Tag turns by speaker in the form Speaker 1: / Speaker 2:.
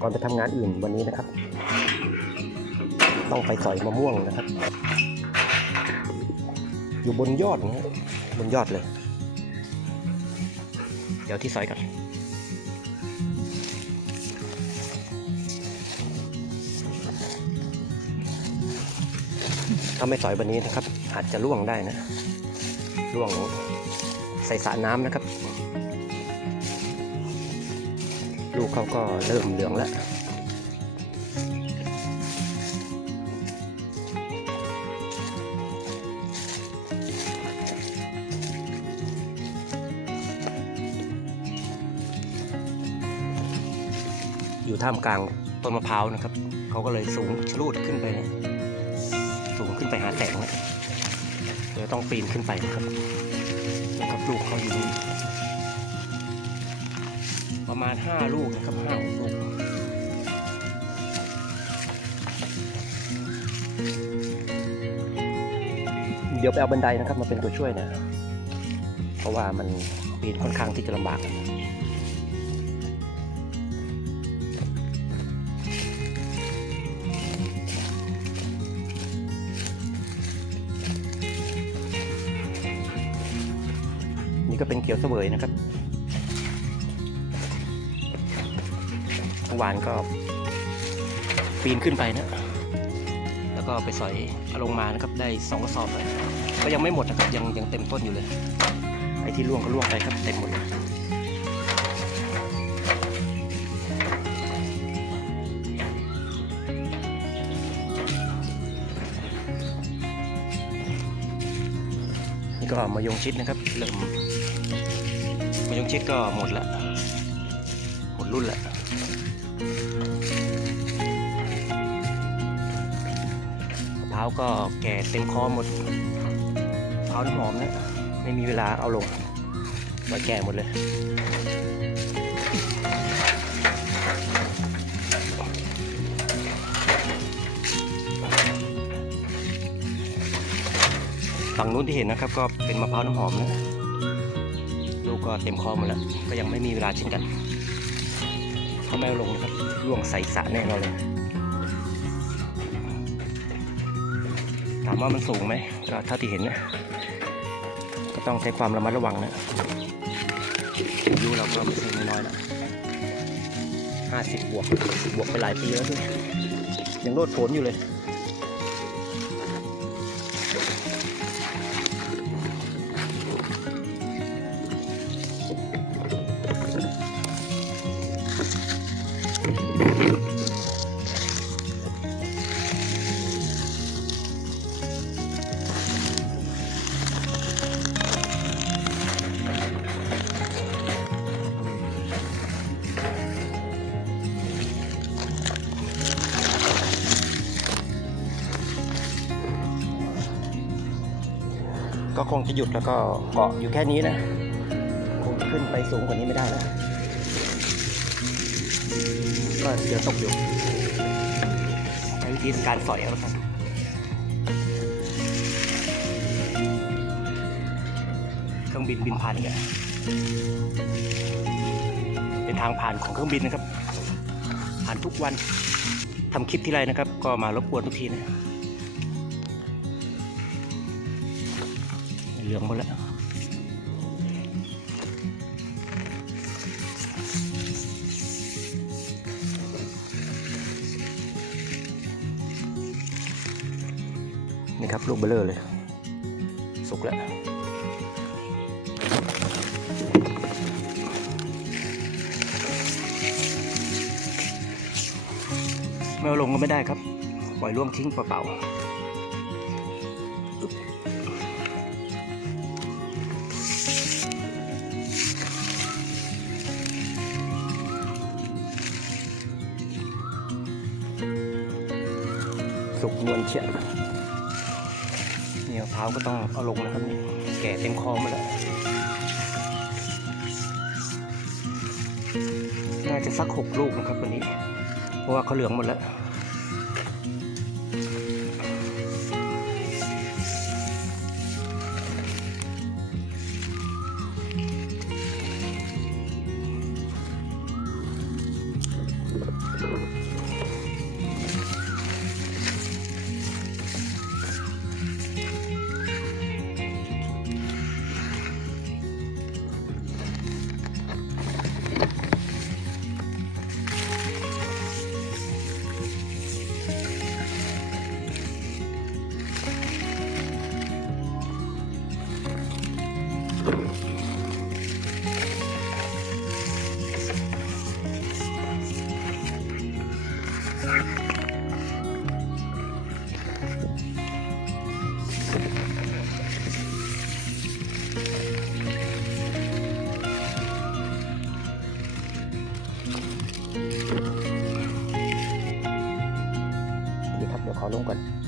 Speaker 1: ก่อนไปทำงานอื่นวันนี้นะครับ ต้องไปสอยมะม่วงนะครับ อยู่บนยอดนะบนยอดเลย เดี๋ยวที่สอยกันถ้าไม่สอยวันนี้นะครับ อาจจะร่วงได้นะร่วงใส่สระน้ำนะครับ ลูกเขาก็เริ่มเหลืองแล้วอยู่ท่ามกลางต้นมะพร้าวนะครับ เขาก็เลยสูงชะลูดขึ้นไปเลยสูงขึ้นไปหาแสงนะเดี๋ยวต้องปีนขึ้นไปนะครับนะครับลูกเขาอยู่นี่ ประมาณ 5 ลูกนะครับห้าหกลูกเดี๋ยวไปเอาบันไดนะครับมาเป็นตัวช่วยนะ เพราะว่ามันปีนค่อนข้างที่จะลำบากนี่ก็เป็นเกี๊ยวเสวยนะครับ เมื่อวานก็ปีนขึ้นไปนะ แล้วก็ไปสอยเอาลงมานะครับได้สองกระสอบเลยก็ยังไม่หมดนะครับยังยังเต็มต้นอยู่เลย ไอ้ที่ล่วงก็ล่วงไปครับเต็มหมดเลยนี่ก็มายงชิดนะครับเริ่มมายงชิดก็หมดละ รุ่นแหละมะพร้าวก็แก่เต็มคอหมดมะพร้าวน้ำหอมนะไม่มีเวลาเอาลงไว้แก่หมดเลยฝั่งนู้นที่เห็นนะครับก็เป็นมะพร้าวน้ำหอมนะลูกก็เต็มคอหมดแล้ว ก็ยังไม่มีเวลาเช่นกัน เขาไม่ลงครับร่วงใส่สะแน่นอนเลย ถามว่ามันสูงไหมก็เท่าที่เห็นนะ ก็ต้องใช้ความระมัดระวังนะอายุเราก็ไม่ใช่น้อยแล้วห้าสิบบวกบวกไปหลายปีแล้วด้วยยังโลดโผนอยู่เลย ก็คงจะหยุดแล้วก็เกาะอยู่แค่นี้นะ คงขึ้นไปสูงกว่านี้ไม่ได้แล้ว ก็เดี๋ยวตกอยู่ใช้วิธีการสอยเอาแล้วกันเครื่องบินบินผ่านอีกอะเป็นทางผ่านของเครื่องบินนะครับ ผ่านทุกวันทำคลิปที่ไรนะครับ ก็มารบกวนทุกทีนะเหลืองหมดแล้ว นี่ครับลูกเบลเลอร์เลย สุกแล้วไม่เอาลงก็ไม่ได้ครับ ปล่อยร่วงทิ้งเปล่าๆสุกนวลเฉี่ย มะพร้าวก็ต้องเอาลงนะครับแก่เต็มคอหมาแล้วน่าจะสักหกลูกนะครับวันนี้ เพราะว่าเขาเหลืองหมดแล้ว ดีค